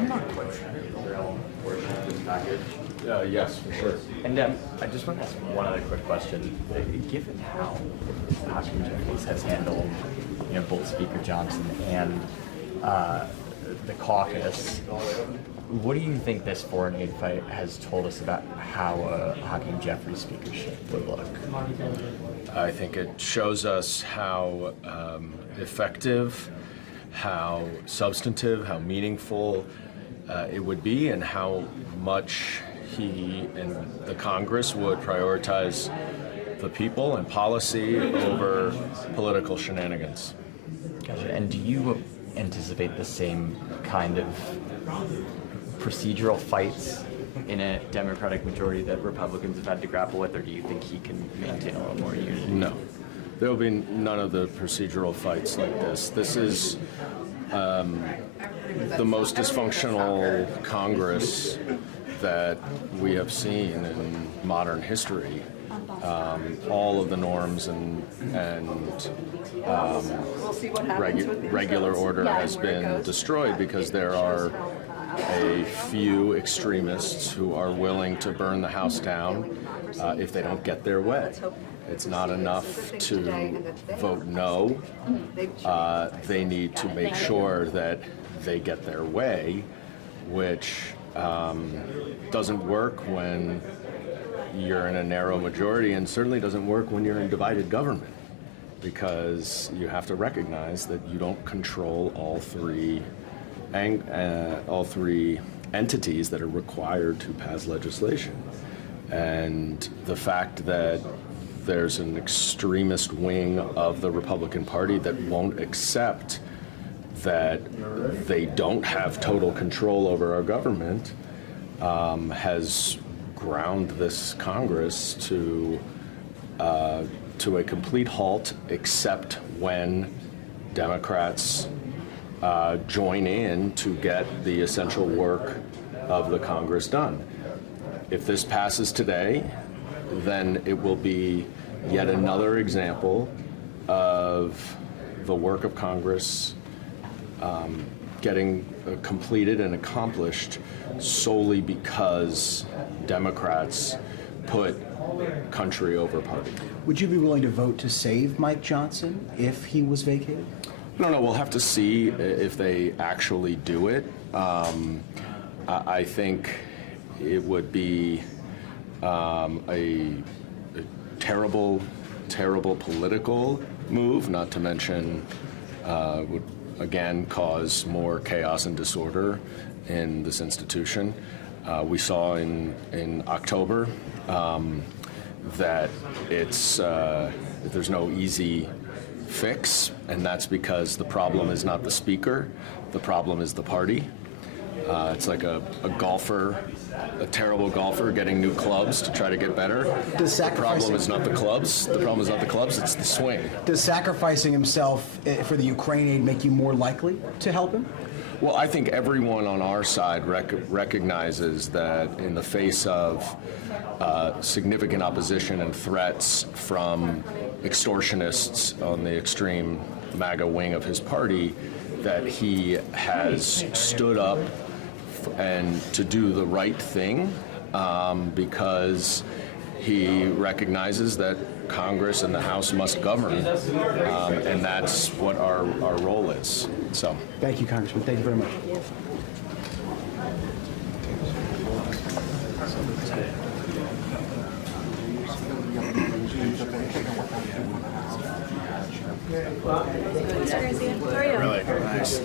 I'm not quite sure. Yes, for sure. And I just want to ask one other quick question. Given how Hakeem Jeffries has handled, both Speaker Johnson and the caucus, what do you think this foreign aid fight has told us about how a Hakeem Jeffries speakership would look? I think it shows us how effective, how substantive, how meaningful it would be, and how much he and the Congress would prioritize the people and policy over political shenanigans. Gotcha. And do you anticipate the same kind of procedural fights in a Democratic majority that Republicans have had to grapple with, or do you think he can maintain a little more unity? No. There will be none of the procedural fights like this. This is the most dysfunctional Congress that we have seen in modern history. All of the norms and regular order has been destroyed because there are a few extremists who are willing to burn the house down if they don't get their way. It's not enough to vote no. They need to make sure that they get their way, which doesn't work when you're in a narrow majority, and certainly doesn't work when you're in divided government, because you have to recognize that you don't control all three entities that are required to pass legislation. And the fact that there's an extremist wing of the Republican Party that won't accept that they don't have total control over our government has ground this Congress to a complete halt, except when Democrats join in to get the essential work of the Congress done. If this passes today, then it will be yet another example of the work of Congress getting completed and accomplished solely because Democrats put country over party. Would you be willing to vote to save Mike Johnson if he was vacated? No, we'll have to see if they actually do it. I think it would be a terrible political move, not to mention would again cause more chaos and disorder in this institution. We saw in October that there's no easy fix, and that's because the problem is not the speaker, the problem is the party. It's like a golfer, a terrible golfer getting new clubs to try to get better. The problem is not the clubs. The problem is not the clubs, it's the swing. Does sacrificing himself for the Ukraine aid make you more likely to help him? Well, I think everyone on our side recognizes that in the face of significant opposition and threats from extortionists on the extreme MAGA wing of his party, that he has stood up and to do the right thing because he recognizes that Congress and the House must govern, and that's what our role is. So, thank you, Congressman. Thank you very much. Really nice.